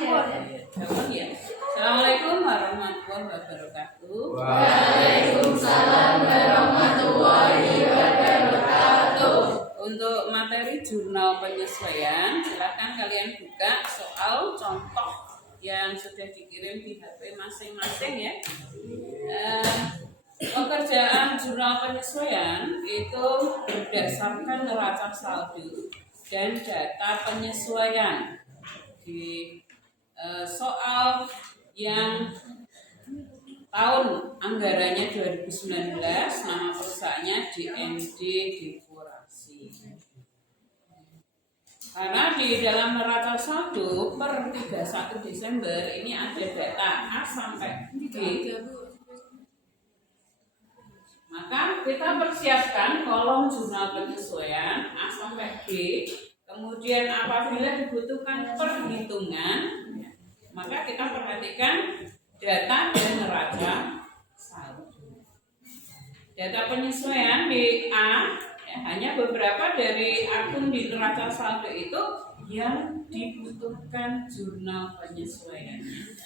Ya. Assalamualaikum warahmatullahi wabarakatuh. Waalaikumsalam warahmatullahi wabarakatuh. Untuk materi jurnal penyesuaian, silakan kalian buka soal contoh yang sudah dikirim di HP masing-masing ya. Pekerjaan jurnal penyesuaian itu berdasarkan neraca saldo dan data penyesuaian di soal yang tahun anggarannya 2019, nama perusahaannya DND Dekorasi. Karena di dalam neraca saldo per 31 Desember ini ada data A sampai D, maka kita persiapkan kolom jurnal penyesuaian A sampai D. Kemudian apabila dibutuhkan perhitungan, maka kita perhatikan data dan neraca saldo. Data penyesuaian di A ya, hanya beberapa dari akun di neraca saldo itu yang dibutuhkan jurnal penyesuaiannya.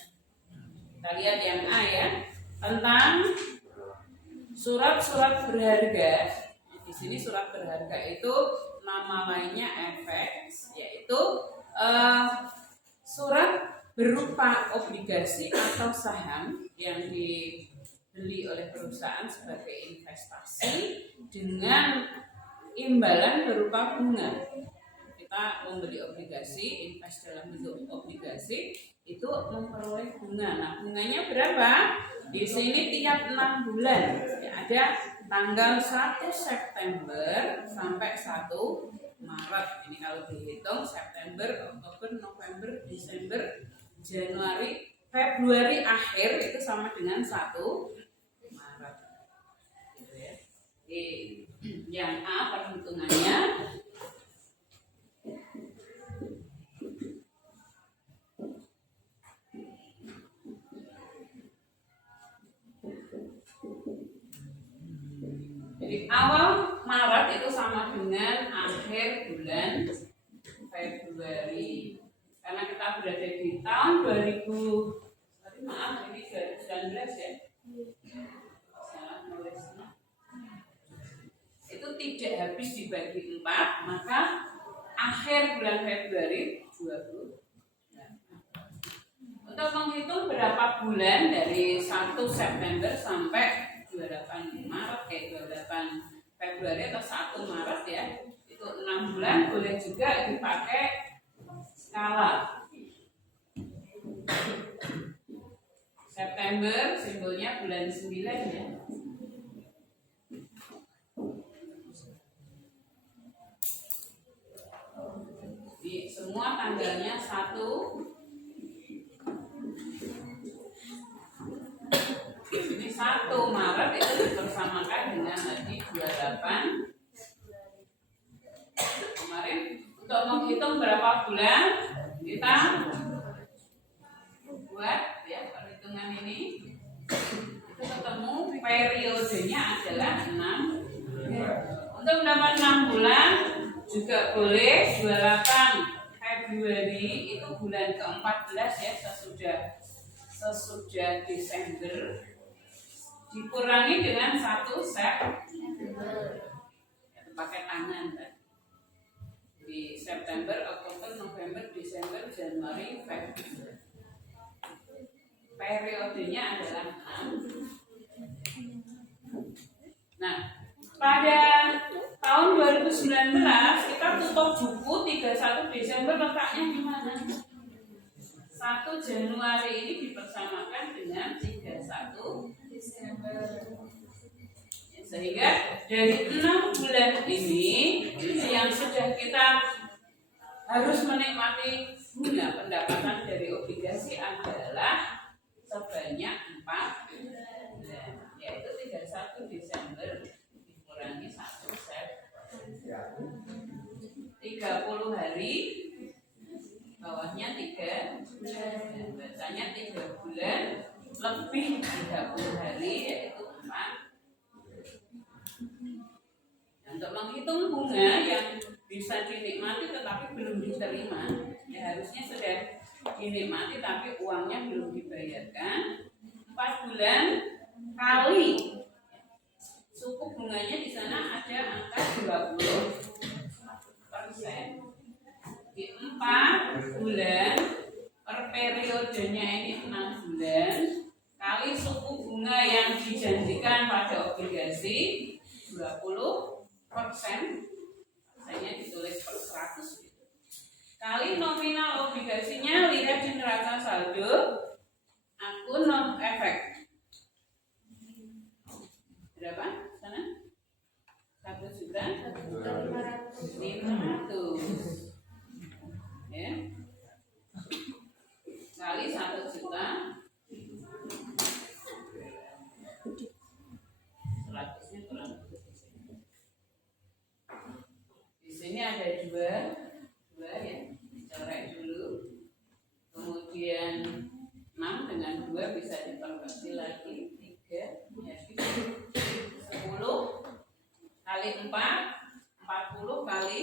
Kita lihat yang A ya, tentang surat-surat berharga. Di sini surat berharga itu nama lainnya FX, yaitu surat berupa obligasi atau saham yang dibeli oleh perusahaan sebagai investasi dengan imbalan berupa bunga. Kita membeli obligasi, invest dalam bentuk obligasi, itu memperoleh bunga. Nah, bunganya berapa? Di sini tiap 6 bulan. Ya, ada tanggal 1 September sampai 1 Maret. Ini kalau dihitung September, Oktober, November, Desember, Januari, Februari akhir itu sama dengan 1 Maret. Gitu ya. Yang A perhitungannya jadi awal Maret itu sama dengan akhir bulan Februari. Karena kita berada di tahun 2019 ya. Salah nulisnya. Itu tidak habis dibagi 4, maka akhir bulan Februari 20. Untuk menghitung berapa bulan dari 1 September sampai 28 Maret, 28 Februari atau 1 Maret ya, itu 6 bulan, boleh juga dipakai skala. September simbolnya bulan 9 ya. Jadi semua tanggalnya 1. Ini 1 Maret itu dipersamakan dengan tadi 28 kemarin. Untuk menghitung berapa bulan, kita buat ya perhitungan ini. Itu ketemu periodenya adalah 6. Untuk mendapat 6 bulan juga boleh 28 Februari itu bulan ke-14 ya, sesudah Desember, dikurangi dengan 1 September. Ya, pakai tangan kan. Di September, Oktober, November, Desember, Januari, Februari. Periodenya adalah 6. Nah, pada tahun 2019 kita tutup buku 31 Desember, letaknya di mana? 1 Januari ini dipersamakan dengan 31 Desember. Sehingga dari 6 bulan ini yang sudah kita harus menikmati bunga pendapatan dari obligasi adalah sebanyak 4 bulan, yaitu 31 Desember dikurangi 1 September, 30 hari, bawahnya 3 bulan, bacanya 3 bulan lebih 30 hari, yaitu 4. Untuk menghitung bunga yang bisa dinikmati tetapi belum diterima, ya harusnya sudah dinikmati tapi uangnya belum dibayarkan. 4 bulan kali suku bunganya di sana ada angka 20%. Di 4 bulan per periodenya ini 6 bulan kali suku bunga yang dijanjikan pada obligasi 20%, misalnya ditulis per 100 gitu. Kali nominal obligasinya, lihat di neraca saldo akun non efek. Berapa sana? 1.500.000 ya. Kali 1 juta 100-nya kurang. Di sini ada dua ya, dicoret dulu. Kemudian 6 dengan 2 bisa diperbagi lagi 3 menjadi 10 kali 4 40 kali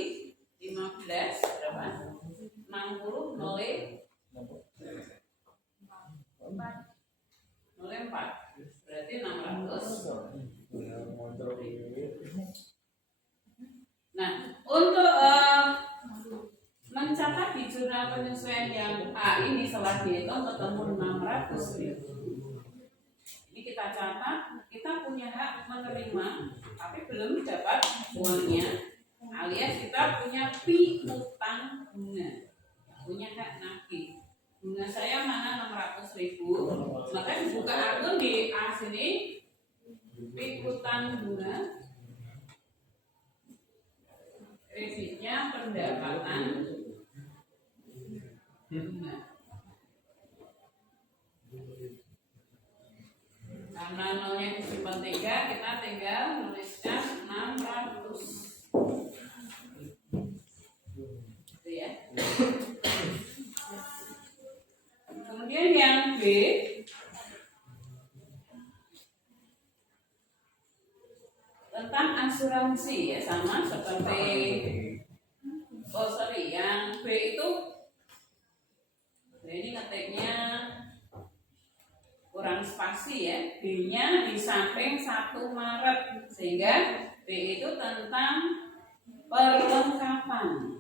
15 berapa? 60 nolnya 4 berarti 600. Nah, untuk mencatat di jurnal penyesuaian yang A ini setelah dihitung ketemu 600.000. Ini kita catat, kita punya hak menerima tapi belum dapat uangnya, alias kita punya piutang bunga, punya hak nagih. Bunga saya mana 600.000, maka dibuka akun di A sini piutang bunga, kreditnya pendapatan bunga. Karena nolnya disimpan 3, kita tinggal menuliskan 600 gitu ya. Kemudian yang B, tentang asuransi ya, sama seperti yang B itu, ini ngetiknya kurang spasi ya, B-nya di samping 1 Maret, sehingga B itu tentang perlengkapan.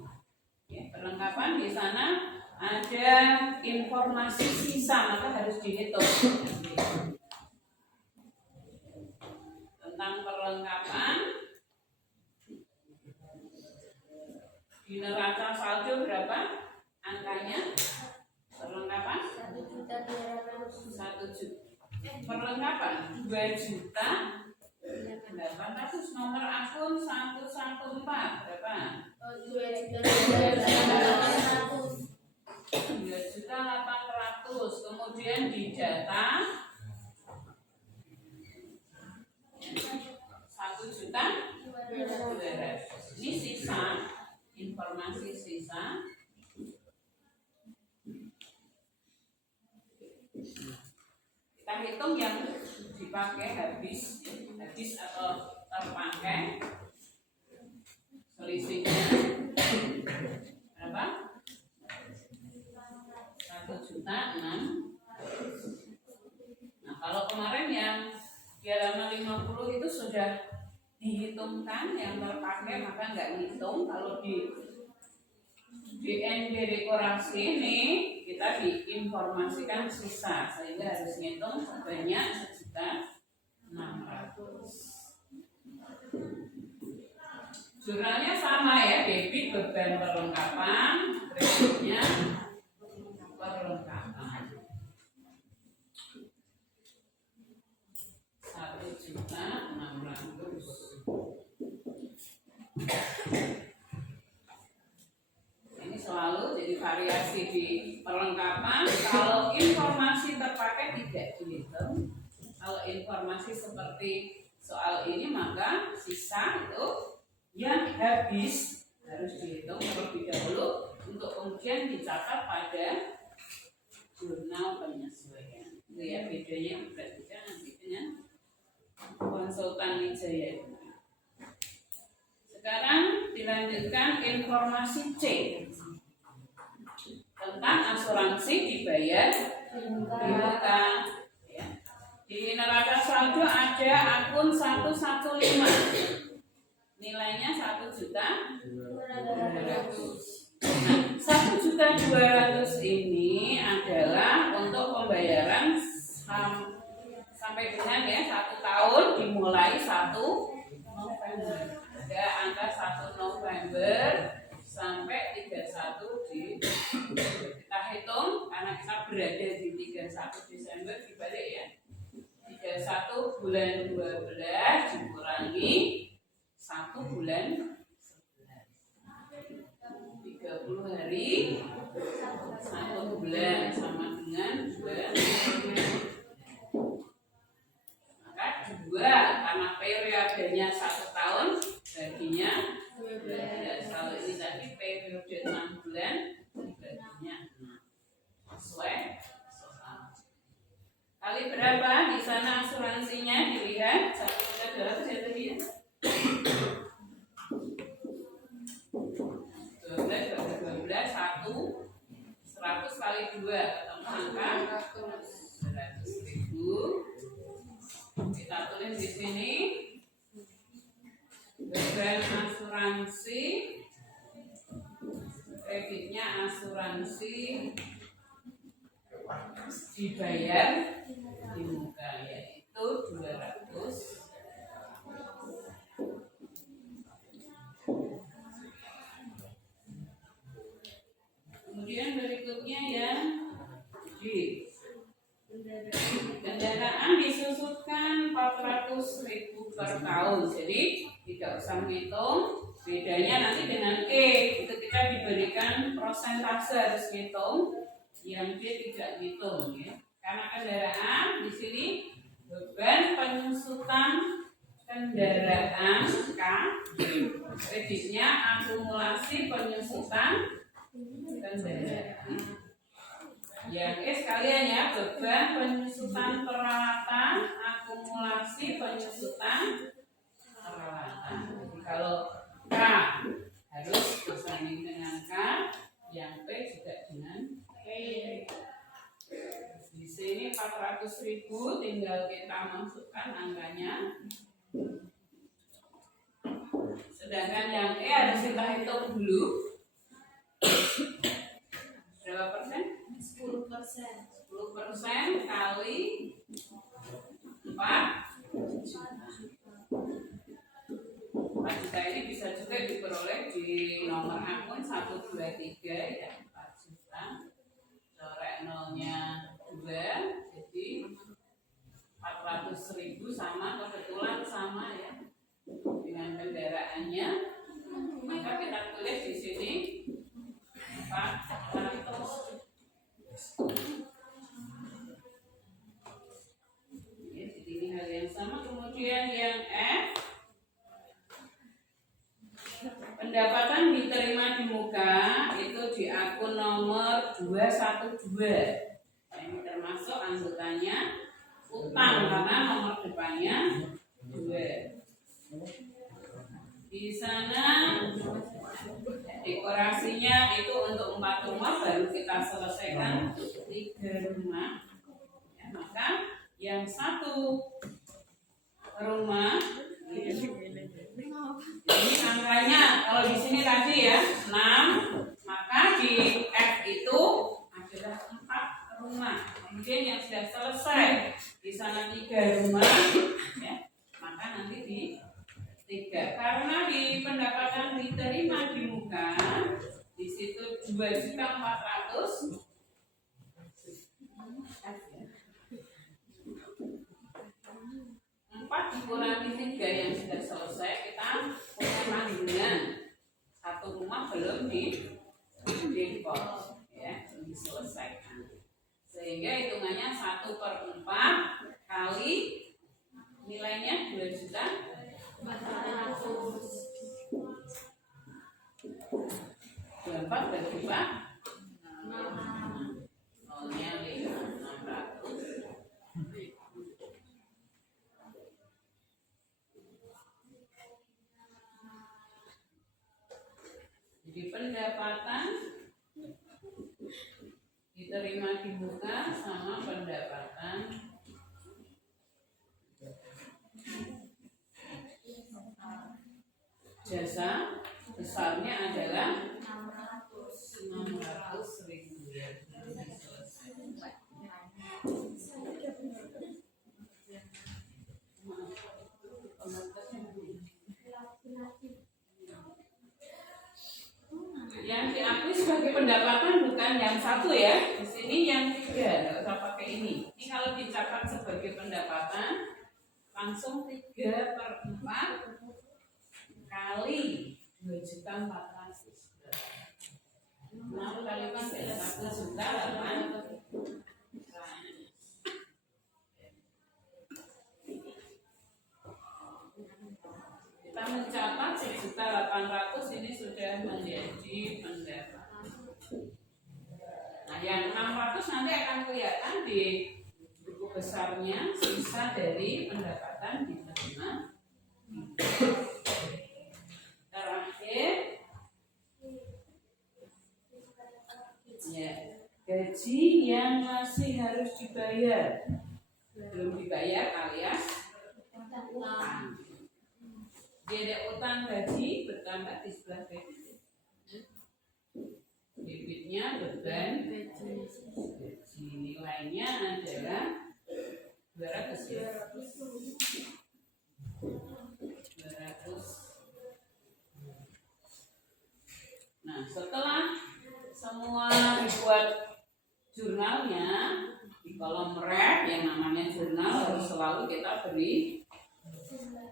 Ya, perlengkapan di sana ada informasi sisa, maka harus dihitung. Tentang perlengkapan di neraca saldo berapa angkanya? Perlengkapan 1 juta. Perlengkapan 2.800.000. Nomor akun 114 berapa? 2.800.000. Kemudian di data 1.200.000. Ini sisa, informasi sisa. Kita hitung yang dipakai habis atau terpakai, selisihnya berapa? 1.600.000. Nah, kalau kemarin yang di halaman 50 itu sudah dihitungkan yang terpakai, maka nggak ngitung. Kalau di DND dekorasi ini kita diinformasikan sisa, sehingga harus ngitung sebanyak 1.600.000. Jurnalnya sama ya, debit beban perlengkapan, kreditnya perlengkapan 1.600.000. Ini selalu jadi variasi di perlengkapan. Kalau informasi terpakai tidak dihitung. Kalau informasi seperti soal ini, maka sisa itu yang habis harus dihitung terlebih dahulu untuk kemudian dicatat pada jurnal penyesuaian. Itu ya bedanya, berarti nanti dengan konsultan Wijaya. Sekarang dilanjutkan informasi C tentang asuransi asuransi dibayar di muka. Ya. Di neraca saldo ada akun 115, nilainya 1.200.000. Nah, 1.200.000 ini adalah untuk pembayaran sampai dengan ya 1 tahun dimulai 1 November. Ada angka 1 November sampai 31 kita hitung karena kita berada di 31 Desember dibalik ya. 31 bulan 12 dikurangi 1 bulan 30 hari 1 bulan sama dengan 2. Maka 2 karena periodenya 1 tahun baginya 12. Kalau ini tadi periode 6 bulan baginya 6 sesuai soal. Kali berapa di sana asuransinya dilihat 1.200 ya tadi ya. 12 100 kali 2 ketemu angka 100.000. Kita tulis di sini beban asuransi, kreditnya asuransi dibayar di muka yaitu 200. Kemudian berikutnya yang G. Kendaraan disusutkan 400.000 per tahun. Jadi tidak usah menghitung. Bedanya nanti dengan E. Itu kita diberikan prosentase harus ngitung. Yang D tidak ngitung ya. Karena kendaraan di sini beban penyusutan kendaraan K. Kreditnya akumulasi penyusutan kendaraan. Yang sekalian ya, beban penyusutan peralatan, akumulasi penyusutan peralatan. Jadi kalau K harus bersanding dengan K, yang P juga dengan P. Di sini 400.000 tinggal kita masukkan angkanya. Sedangkan yang E harus kita hitung dulu. Berapa persen? 10%. 10% kali 4 juta ini bisa juga diperoleh di nomor akun 123 ya, 4 juta. Coret nolnya 2, jadi 400.000 sama, kebetulan sama ya dengan kendaraannya. Maka kita tulis di sini 400. Ya, jadi ini hal yang sama. Kemudian yang F, pendapatan diterima di muka itu di akun nomor 212. Ini termasuk anggotanya utang karena nomor depannya 2. Di sana dekorasinya itu untuk 4 rumah, baru kita selesaikan 3 rumah. Ya, maka yang 1 rumah ini angkanya kalau di sini tadi ya 6, maka di F itu adalah 4 rumah. Kemudian yang sudah selesai di sana 3 rumah, ya, maka nanti di 3. Karena di pendapatan diterima di muka di situ 2.400.000. 4 dikurangi 3 yang sudah selesai, kita punya dengan 1 rumah belum di depot ya, belum diselesaikan. Sehingga hitungannya 1/4 kali nilainya 2.400.000. 24 bagi 4 nolnya 600. Jadi pendapatan diterima di muka sama pendapatan jasa besarnya adalah 600.000 ya. Yang diakui sebagai pendapatan bukan yang satu ya. Di sini yang 3, nggak usah pakai ini. Ini kalau dicatat sebagai pendapatan langsung 3/4 kali 2.400.000. 6 kali 3 1.800.000. Kita mencatat 1.800.000 ini sudah menjadi pendapatan. Nah, yang 600 nanti akan kelihatan di buku besarnya, sisa dari pendapatan diterima. Terakhir, ya, gaji yang masih harus dibayar, belum dibayar alias utang. Dia ada utang gaji bertambah di sebelah debit. Debitnya beban gaji, nilainya adalah 200 ya. 200. Nah, setelah semua dibuat jurnalnya di kolom ref yang namanya jurnal harus selalu kita beri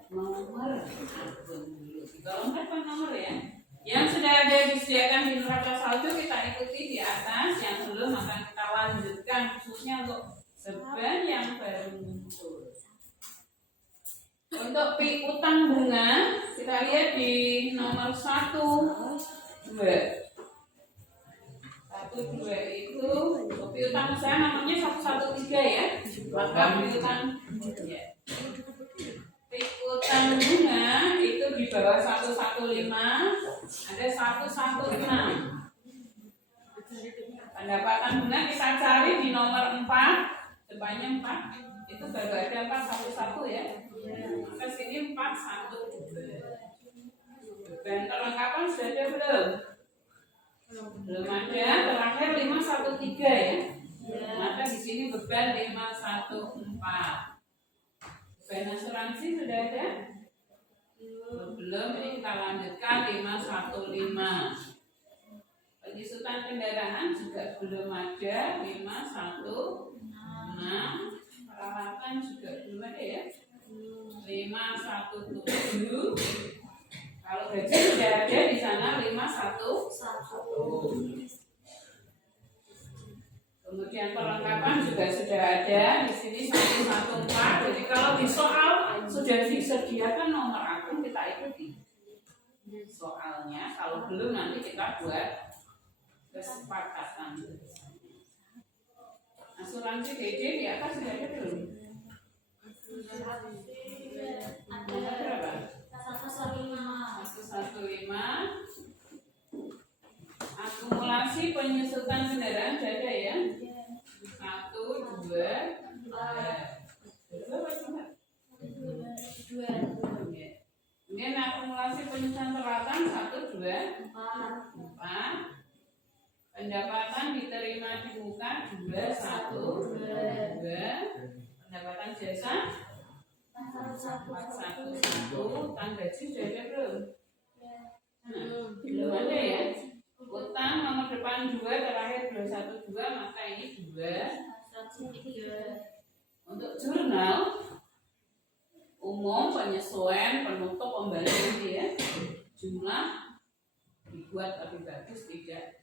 nomor akun dulu. Di kolom ref kan nomor ya. Yang sudah ada disediakan di neraca saldo kita ikuti di atas, yang belum akan kita lanjutkan khususnya untuk beban yang baru muncul. Untuk utang bunga kita lihat di nomor 1, 2. 1, 2 itu piutang usaha namanya 113 ya. Maka piutang ya. Piutang bunga itu di bawah 115 ada 116. Pendapatan bunga kita cari di nomor 4, depannya 4. Itu baru ada 411 ya. Maka sini 412. Dan kelengkapan sudah ada belum? Belum ada. Terakhir 513 ya. Maka di sini beban 514. Beban asuransi sudah ada? Belum. Ini kita lanjutkan 515. Penyusutan kendaraan juga belum ada 516. Peralatan juga belum ada ya. 517. Kalau gaji sudah ada di sana 511. Kemudian perlengkapan juga sudah ada di sini 114. Jadi kalau di soal sudah disediakan nomor akun kita ikuti soalnya. Kalau belum nanti kita buat kesepakatan. Asuransi DD di atas sudah ada belum? Nomor berapa? 115. Akumulasi penyusutan kendaraan sudah ada ya? 1, 2, 3. Kemudian akumulasi penyusutan peralatan 1, 2, 4. Pendapatan diterima di muka 2, 1, 2. Pendapatan jasa 1, 1. Utang gaji sudah ada belum? Belum ada ya. Utang nomor depan 2, terakhir 212, maka ini 2. Untuk jurnal umum penyesuaian penutup pembalian ya, jumlah dibuat lebih bagus, tidak